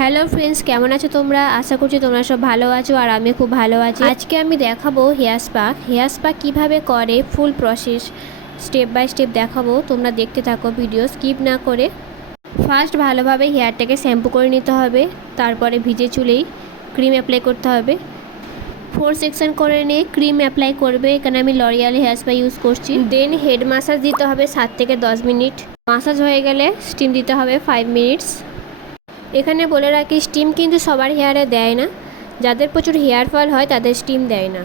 Hello friends, কেমন আছো তোমরা? আশা করছি তোমরা সব ভালো আছো আর আমি খুব ভালো আছি। আজকে আমি দেখাবো হেয়ার স্পা কীভাবে করে, full process step by step দেখাবো। তোমরা দেখতে থাকো, ভিডিও স্কিপ না করে। ফার্স্ট ভালোভাবে হেয়ারটাকে শ্যাম্পু করে নিতে হবে, তারপরে ভিজে চুলেই ক্রিম অ্যাপ্লাই করতে হবে। 4 সেকশন করে নিয়ে ক্রিম অ্যাপ্লাই করবে। এখানে আমি লরিয়াল হেয়ার স্পা ইউজ করছি। দেন হেড মাসাজ দিতে হবে 7 থেকে 10 মিনিট। মাসাজ হয়ে গেলে স্টিম দিতে হবে 5 মিনিটস। এখানে বলে রাখি, স্টিম কিন্তু সবার হেয়ারে দেয় না, যাদের প্রচুর হেয়ার ফল হয় তাদের স্টিম দেয় না।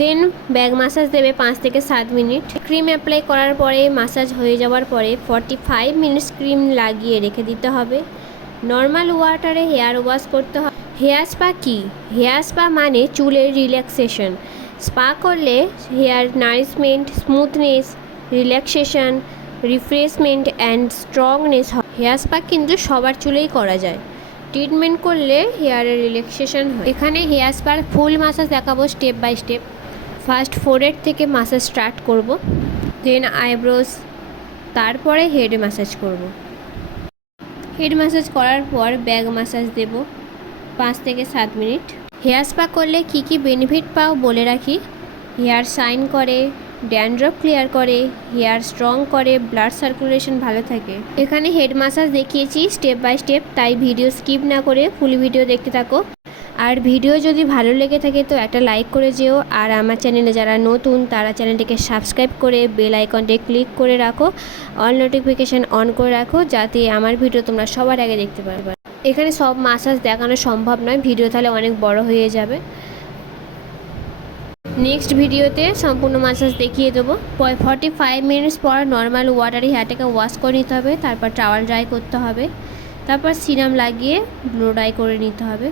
দেন ব্যাক মাসাজ দেবে 5 থেকে 7 মিনিট। ক্রিম অ্যাপ্লাই করার পরে, মাসাজ হয়ে যাওয়ার পরে 45 মিনিটস ক্রিম লাগিয়ে রেখে দিতে হবে। নর্মাল ওয়াটারে হেয়ার ওয়াশ করতে হবে। হেয়ার স্পা কী? হেয়ার স্পা মানে চুলের রিল্যাক্সেশন। স্পা করলে hair nourishment, smoothness, relaxation, refreshment and strongness হয়। হেয়ার স্পা কিন্তু সবার চুলেই করা যায়। ট্রিটমেন্ট করলে হেয়ারের রিল্যাক্সেশন হয়। এখানে হেয়ার স্পার ফুল মাসাজ দেখাবো step by step. First forehead থেকে মাসাজ স্টার্ট করব, দেন আইব্রোস, তারপরে হেড মাসাজ করব। হেড মাসাজ করার পর ব্যাক মাসাজ দেব 5 থেকে 7 মিনিট। হেয়ার স্পা করলে কী কী বেনিফিট পাও বলে রাখি। হেয়ার শাইন করে, ড্যান্ড্রফ ক্লিয়ার করে, হেয়ার স্ট্রং করে, ব্লাড সার্কুলেশন ভালো থাকে। এখানে হেড মাসাজ দেখিয়েছি স্টেপ বাই স্টেপ, তাই ভিডিও স্কিপ না করে ফুল ভিডিও দেখতে থাকো। আর ভিডিও যদি ভালো লেগে থাকে তো একটা লাইক করে যেও। আর আমার চ্যানেলে যারা নতুন তারা চ্যানেলটিকে সাবস্ক্রাইব করে বেল আইকনটি ক্লিক করে রাখো, অল নোটিফিকেশান অন করে রাখো, যাতে আমার ভিডিও তোমরা সবার আগে দেখতে পারবে। এখানে সব মাসাজ দেখানো সম্ভব নয়, ভিডিও তাহলে অনেক বড় হয়ে যাবে। নেক্সট ভিডিওতে সম্পূর্ণ মাসাজ দেখিয়ে দেবো। 45 মিনিটস পর নর্মাল ওয়াটারে হেয়ারটাকে ওয়াশ করে নিতে হবে, তারপর টাওয়াল ড্রাই করতে হবে, তারপর সিরাম লাগিয়ে ব্লো ড্রাই করে নিতে হবে।